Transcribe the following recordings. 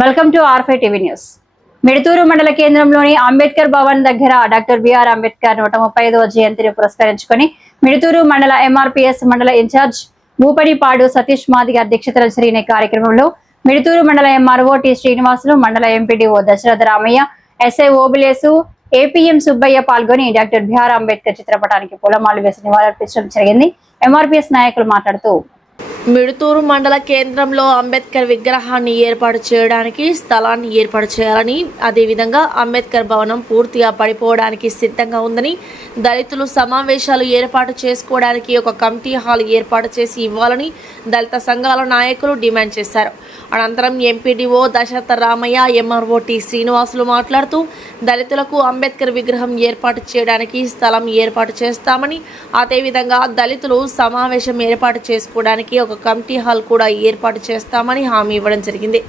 Welcome to R five TV news. Midutur మండల కేంద్రంలోని అంబేద్కర్ భవన్ దగ్గర డాక్టర్ బిఆర్ అంబేద్కర్ 135వ జయంతిని పురస్కరించుకొని మిడుతూరు మండల ఎంఆర్పీఎస్ మండల ఇన్ఛార్జ్ మూపడిపాడు సతీష్ మాదిగ అధ్యక్షతన జరిగిన కార్యక్రమంలో మిడుతూరు మండల MRO T Srinivasulu, mandal MPDO Dasaratha Ramaiah, SI Obulesu, APM Subbaiah పాల్గొని డాక్టర్ బిఆర్ అంబేద్కర్ చిత్రపటానికి పూలమాలలు వేసి నివాళులర్పించడం జరిగింది. ఎంఆర్పీఎస్ నాయకులు మాట్లాడుతూ మిడుతూరు మండల కేంద్రంలో అంబేద్కర్ విగ్రహాన్ని ఏర్పాటు చేయడానికి స్థలాన్ని ఏర్పాటు చేయాలని, అదేవిధంగా అంబేద్కర్ భవనం పూర్తిగా పడిపోవడానికి సిద్ధంగా ఉందని, దళితులు సమావేశాలు ఏర్పాటు చేసుకోవడానికి ఒక కమిటీ హాల్ ఏర్పాటు చేసి ఇవ్వాలని దళిత సంఘాల నాయకులు డిమాండ్ చేశారు. అనంతరం MPDO Dasaratha Ramaiah, MRO T Srinivasulu మాట్లాడుతూ దళితులకు అంబేద్కర్ విగ్రహం ఏర్పాటు చేయడానికి స్థలం ఏర్పాటు చేస్తామని, అదేవిధంగా దళితులు సమావేశం ఏర్పాటు చేసుకోవడానికి ఒక కమిటీ హాల్ కూడా ఏర్పాటు చేస్తామని హామీ ఇవ్వడం జరిగింది.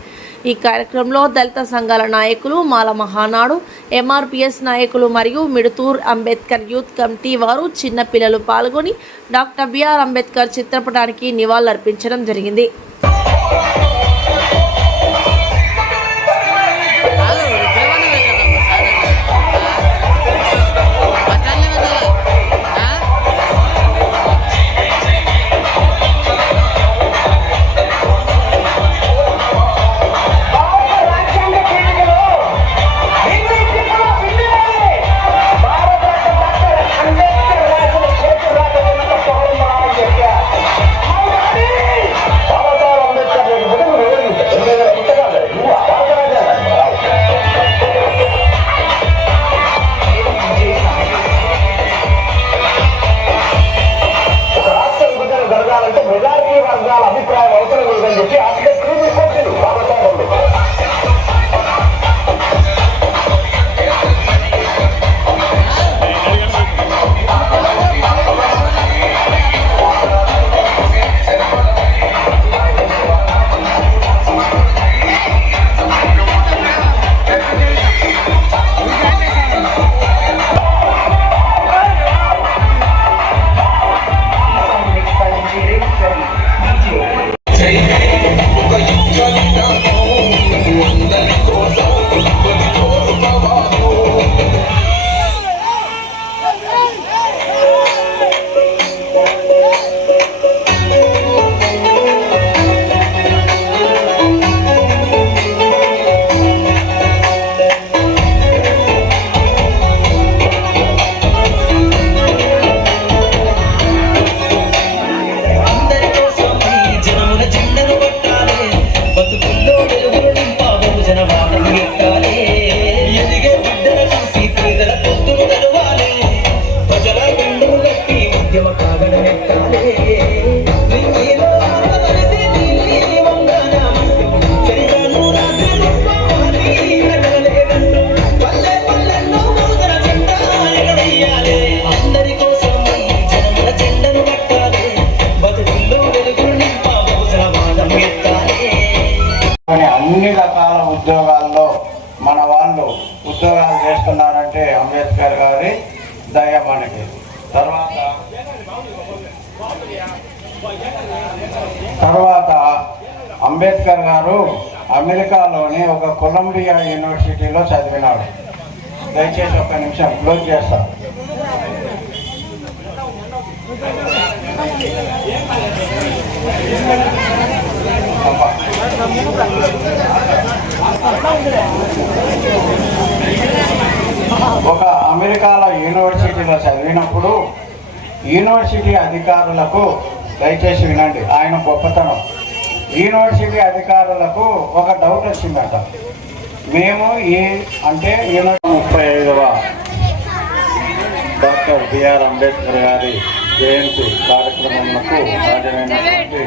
ఈ కార్యక్రమంలో దళిత సంఘాల నాయకులు, మాల మహానాడు, ఎంఆర్పీఎస్ నాయకులు మరియు మిడుతూర్ అంబేద్కర్ యూత్ కమిటీ వారు, చిన్న పిల్లలు పాల్గొని డాక్టర్ బిఆర్ అంబేద్కర్ చిత్రపటానికి నివాళులర్పించడం జరిగింది. అన్ని రకాల ఉద్యోగాల్లో మన వాళ్ళు ఉద్యోగాలు చేస్తున్నారంటే అంబేద్కర్ గారి దయ మనకి. తర్వాత అంబేద్కర్ గారు అమెరికాలోని ఒక కొలంబియా యూనివర్సిటీలో చదివినాడు. దయచేసి ఒక నిమిషం క్లోజ్ చేస్తా. ఒక అమెరికాలో యూనివర్సిటీలో చదివినప్పుడు యూనివర్సిటీ అధికారులకు, దయచేసి వినండి ఆయన గొప్పతనం, యూనివర్సిటీ అధికారులకు ఒక డౌట్ వచ్చిందట. మేము అంటే 35వ డాక్టర్ బిఆర్ అంబేద్కర్ గారి జయంతి కార్యక్రమంకు హాజరైనటువంటి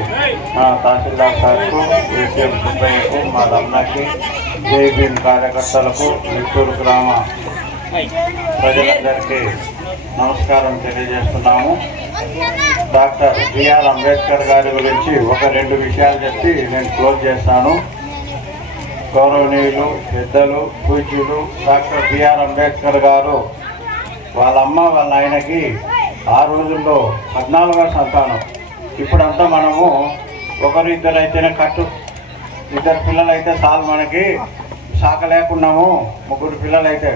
మా తహసీల్దార్ సార్కు, ఏపీఎం సుబ్బయ్యకు, మా రమణకి, జేబీఎం కార్యకర్తలకు, మిట్టూరు గ్రామ ప్రజలందరికీ నమస్కారం తెలియజేస్తున్నాము. డాక్టర్ బిఆర్ అంబేద్కర్ గారి గురించి ఒక 2 విషయాలు చెప్పి నేను క్లోజ్ చేస్తాను. గౌరవనీయులు, పెద్దలు, పూజ్యులు డాక్టర్ బిఆర్ అంబేద్కర్ గారు వాళ్ళ అమ్మ వాళ్ళ ఆయనకి ఆ రోజుల్లో 14వ సంతానం. ఇప్పుడంతా మనము ఒకరు ఇద్దరు అయితేనే కట్టు 2 పిల్లలు అయితే చాలు మనకి, సాకలేకున్నాము. 3 పిల్లలు అయితే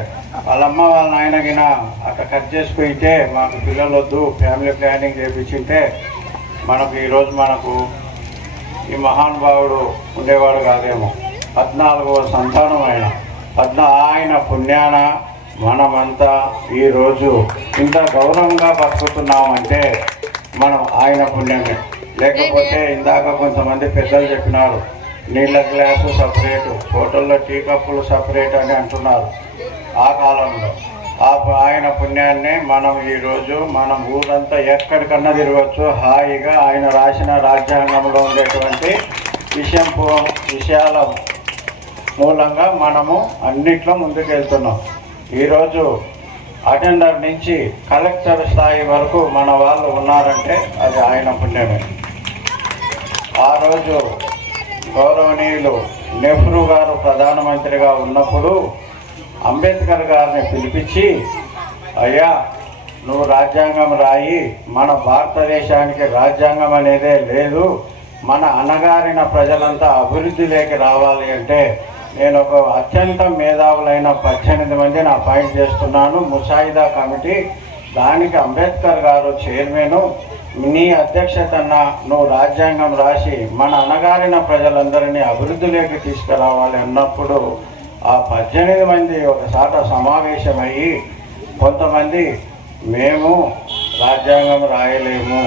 వాళ్ళ అమ్మ వాళ్ళ నాయనగిన అక్కడ కట్ చేసుకుంటే మాకు పిల్లలు వద్దు, ఫ్యామిలీ ప్లానింగ్ చేయించింటే మనకు ఈరోజు మనకు ఈ మహానుభావుడు ఉండేవాడు కాదేమో. 14వ సంతానం ఆయన పుణ్యాన మనమంతా ఈరోజు ఇంత గౌరవంగా బతుకుతున్నామంటే మనం ఆయన పుణ్యమే. లేకపోతే ఇందాక కొంతమంది పెద్దలు చెప్పినారు, నీళ్ళ గ్లాసు సపరేటు, హోటల్లో టీ కప్పులు సపరేట్ అని అంటున్నారు. ఆ కాలంలో ఆయన పుణ్యాన్ని మనం ఈరోజు మనం ఊరంతా ఎక్కడికన్నా తిరగచ్చు హాయిగా. ఆయన రాసిన రాజ్యాంగంలో ఉండేటువంటి విషయాల మూలంగా మనము అన్నిట్లో ముందుకెళ్తున్నాం. ఈరోజు అటెండర్ నుంచి కలెక్టర్ స్థాయి వరకు మన వాళ్ళు ఉన్నారంటే అది ఆయన పుణ్యమే. ఆ రోజు గౌరవనీయులు నెహ్రూ గారు ప్రధానమంత్రిగా ఉన్నప్పుడు అంబేద్కర్ గారిని పిలిపించి, అయ్యా నువ్వు రాజ్యాంగం రాయి, మన భారతదేశానికి రాజ్యాంగం అనేదే లేదు, మన అణగారిన ప్రజలంతా అభివృద్ధిలోకి రావాలి అంటే నేను ఒక అత్యంత మేధావులైన 18 మందిని అపాయింట్ చేస్తున్నాను, ముసాయిదా కమిటీ. దానికి అంబేద్కర్ గారు చైర్మను, నీ అధ్యక్షతన నువ్వు రాజ్యాంగం రాసి మన అణగారిన ప్రజలందరినీ అభివృద్ధిలోకి తీసుకురావాలి అన్నప్పుడు ఆ 18 మంది ఒకసారి సమావేశమయ్యి కొంతమంది మేము రాజ్యాంగం రాయలేము,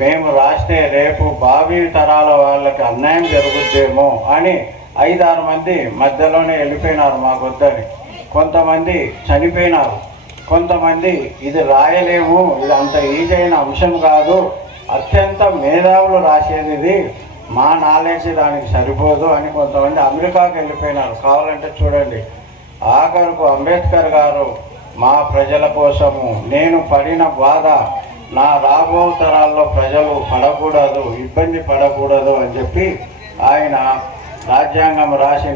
మేము రాస్తే రేపు భావి తరాల వాళ్ళకి అన్యాయం జరుగుద్దేమో అని 5-6 మంది మధ్యలోనే వెళ్ళిపోయినారు మాకొద్దని. కొంతమంది చనిపోయినారు, కొంతమంది ఇది రాయలేము, ఇది అంత ఈజీ అయిన అంశం కాదు, అత్యంత మేధావులు రాసేది ఇది, మా నాలెడ్జ్ దానికి సరిపోదు అని కొంతమంది అమెరికాకి వెళ్ళిపోయినారు. కావాలంటే చూడండి. ఆఖరుకు అంబేద్కర్ గారు మా ప్రజల కోసము నేను పడిన బాధ నా రాబో తరాల్లో ప్రజలు పడకూడదు, ఇబ్బంది పడకూడదు అని చెప్పి ఆయన రాజ్యాంగం రాసిన